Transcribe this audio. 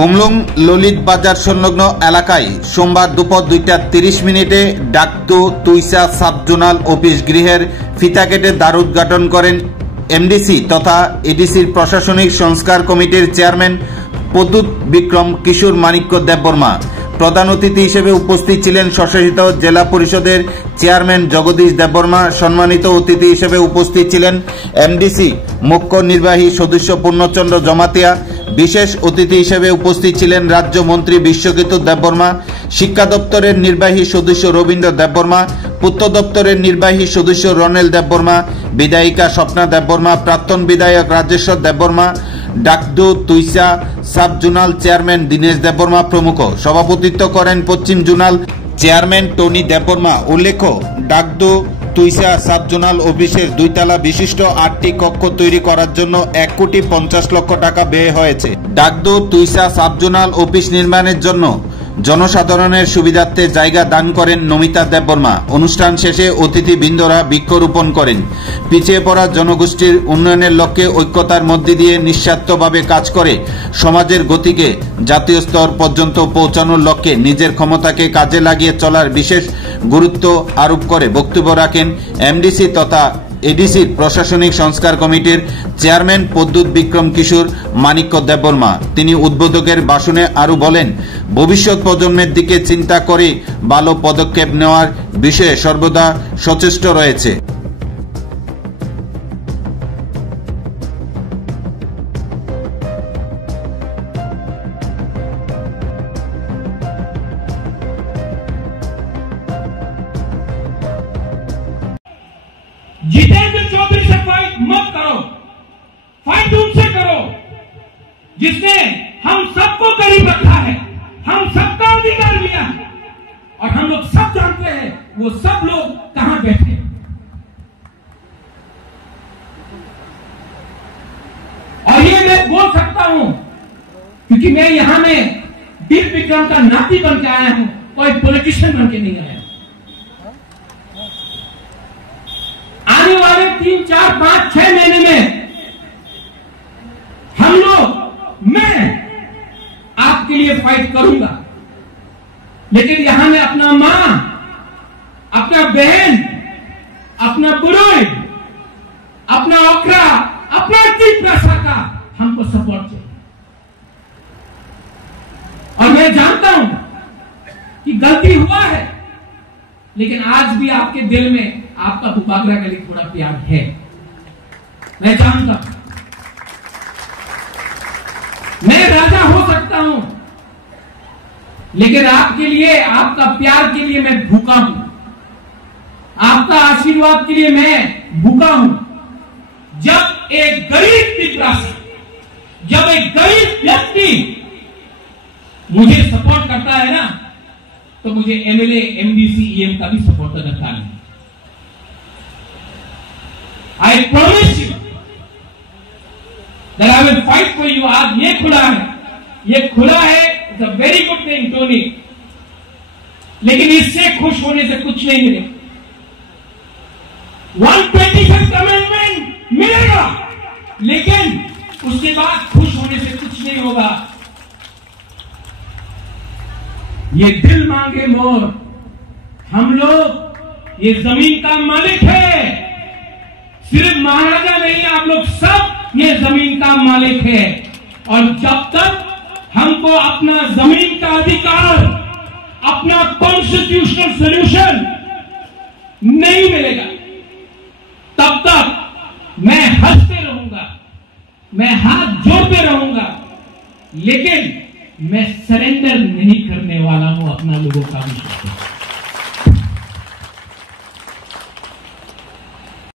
হুমলুং ললিত বাজার সংলগ্ন এলাকায় সোমবার দুপুর 2:30 ডাকদু তুইসা সাব জোনাল অফিস গৃহের ফিতা কেটে দ্বার উদ্ঘাটন করেন এমডিসি তথা এডিসির প্রশাসনিক সংস্কার কমিটির চেয়ারম্যান প্রদ্যুৎ বিক্রম কিশোর মানিক্য দেববর্মা। প্রধান অতিথি হিসেবে উপস্থিত ছিলেন স্বশাসিত জেলা পরিষদের চেয়ারম্যান জগদীশ দেববর্মা। সম্মানিত অতিথি হিসেবে উপস্থিত ছিলেন এমডিসি মুখ্য নির্বাহী সদস্য পূর্ণচন্দ্র জমাতিয়া। বিশেষ অতিথি হিসেবে উপস্থিত ছিলেন রাজ্যমন্ত্রী বিশ্বজিৎ দেববর্মা, শিক্ষা দপ্তরের নির্বাহী সদস্য রবীন্দ্র দেববর্মা, পূর্ত দপ্তরের নির্বাহী সদস্য রনেল দেববর্মা, বিধায়িকা স্বপ্না দেববর্মা, প্রাক্তন বিধায়ক Rajeshwar Debbarma, Dakdu Tuisa sub zonal chairman Dinesh Debbarma প্রমুখ। সভাপতিত্ব করেন পশ্চিম জোনাল চেয়ারম্যান টনি দেববর্মা। উল্লেখ্য, ডাকদু তুইসা সাব জোনাল অফিসের 2 তলা বিশিষ্ট 8টি কক্ষ তৈরি করার জন্য 1,50,00,000 টাকা ব্যয় হয়েছে। ডাকদু তুইসা সাব জোনাল অফিস নির্মাণের জন্য জনসাধারণের সুবিধার্থে জায়গা দান করেন নমিতা দেববর্মা। অনুষ্ঠান শেষে অতিথিবৃন্দরা বৃক্ষরোপণ করেন। পিছিয়ে পড়া জনগোষ্ঠীর উন্নয়নের লক্ষ্যে ঐক্যতার মধ্যে দিয়ে নিঃস্বার্থভাবে কাজ করে সমাজের গতিকে জাতীয় স্তর পর্যন্ত পৌঁছানোর লক্ষ্যে নিজের ক্ষমতাকে কাজে লাগিয়ে চলার বিশেষ গুরুত্ব আরোপ করে বক্তব্য রাখেন এমডিসি তথা এডিসির প্রশাসনিক সংস্কার কমিটির চেয়ারম্যান প্রদ্যুৎ বিক্রম কিশোর মানিক্য দেববর্মা। তিনি উদ্বোধকের ভাষণে আরো বলেন, ভবিষ্যৎ প্রজন্মের দিকে চিন্তা করে ভালো পদক্ষেপ নেওয়ার বিষয়ে সর্বদা সচেষ্ট রয়েছে। जितेंद्र चौधरी से फाइट मत करो, फाइट उनसे करो जिसने हम सबको करीब रखा है, हम सबका अधिकार लिया है और हम लोग सब जानते हैं वो सब लोग कहां बैठे। और ये मैं बोल सकता हूं क्योंकि मैं यहां में वीर विक्रम का नाती बन के आया हूं, कोई पॉलिटिशियन बन के नहीं आया। आने वाले 3, 4, 5, 6 महीने में हम लोग, मैं आपके लिए फाइट करूंगा, लेकिन यहां में अपना मां, अपना बहन, अपना बुढ़ई, अपना ओखरा, अपना तीसरा का हमको सपोर्ट चाहिए। और मैं जानता हूं कि गलती हुआ है, लेकिन आज भी आपके दिल में आपका भूपागरा के लिए थोड़ा प्यार है, मैं जानता हूं। मैं राजा हो सकता हूं, लेकिन आपके लिए, आपका प्यार के लिए मैं भूखा हूं, आपका आशीर्वाद के लिए मैं भूखा हूं। जब एक गरीब पिपरासी, जब एक गरीब व्यक्ति मुझे सपोर्ट करता है ना, तो मुझे एमएलए, एमडीसी, ईएम का भी सपोर्ट करता है। I promise you that I will fight for you. आज ये खुला है, it's a very good thing, Tony, लेकिन इससे खुश होने से कुछ नहीं मिलेगा। 125th अमेंडमेंट मिलेगा, लेकिन उसके बाद खुश होने से कुछ नहीं होगा। ये दिल मांगे मोर, हम लोग ये जमीन का मालिक है, सिर्फ महाराजा नहीं, आप लोग सब ये जमीन का मालिक है। और जब तक हमको अपना जमीन का अधिकार, अपना कॉन्स्टिट्यूशनल सॉल्यूशन नहीं मिलेगा, तब तक मैं हंसते रहूंगा, मैं हाथ जोड़ते रहूंगा, लेकिन मैं सरेंडर नहीं करने वाला हूं अपना लोगों का विश्वास।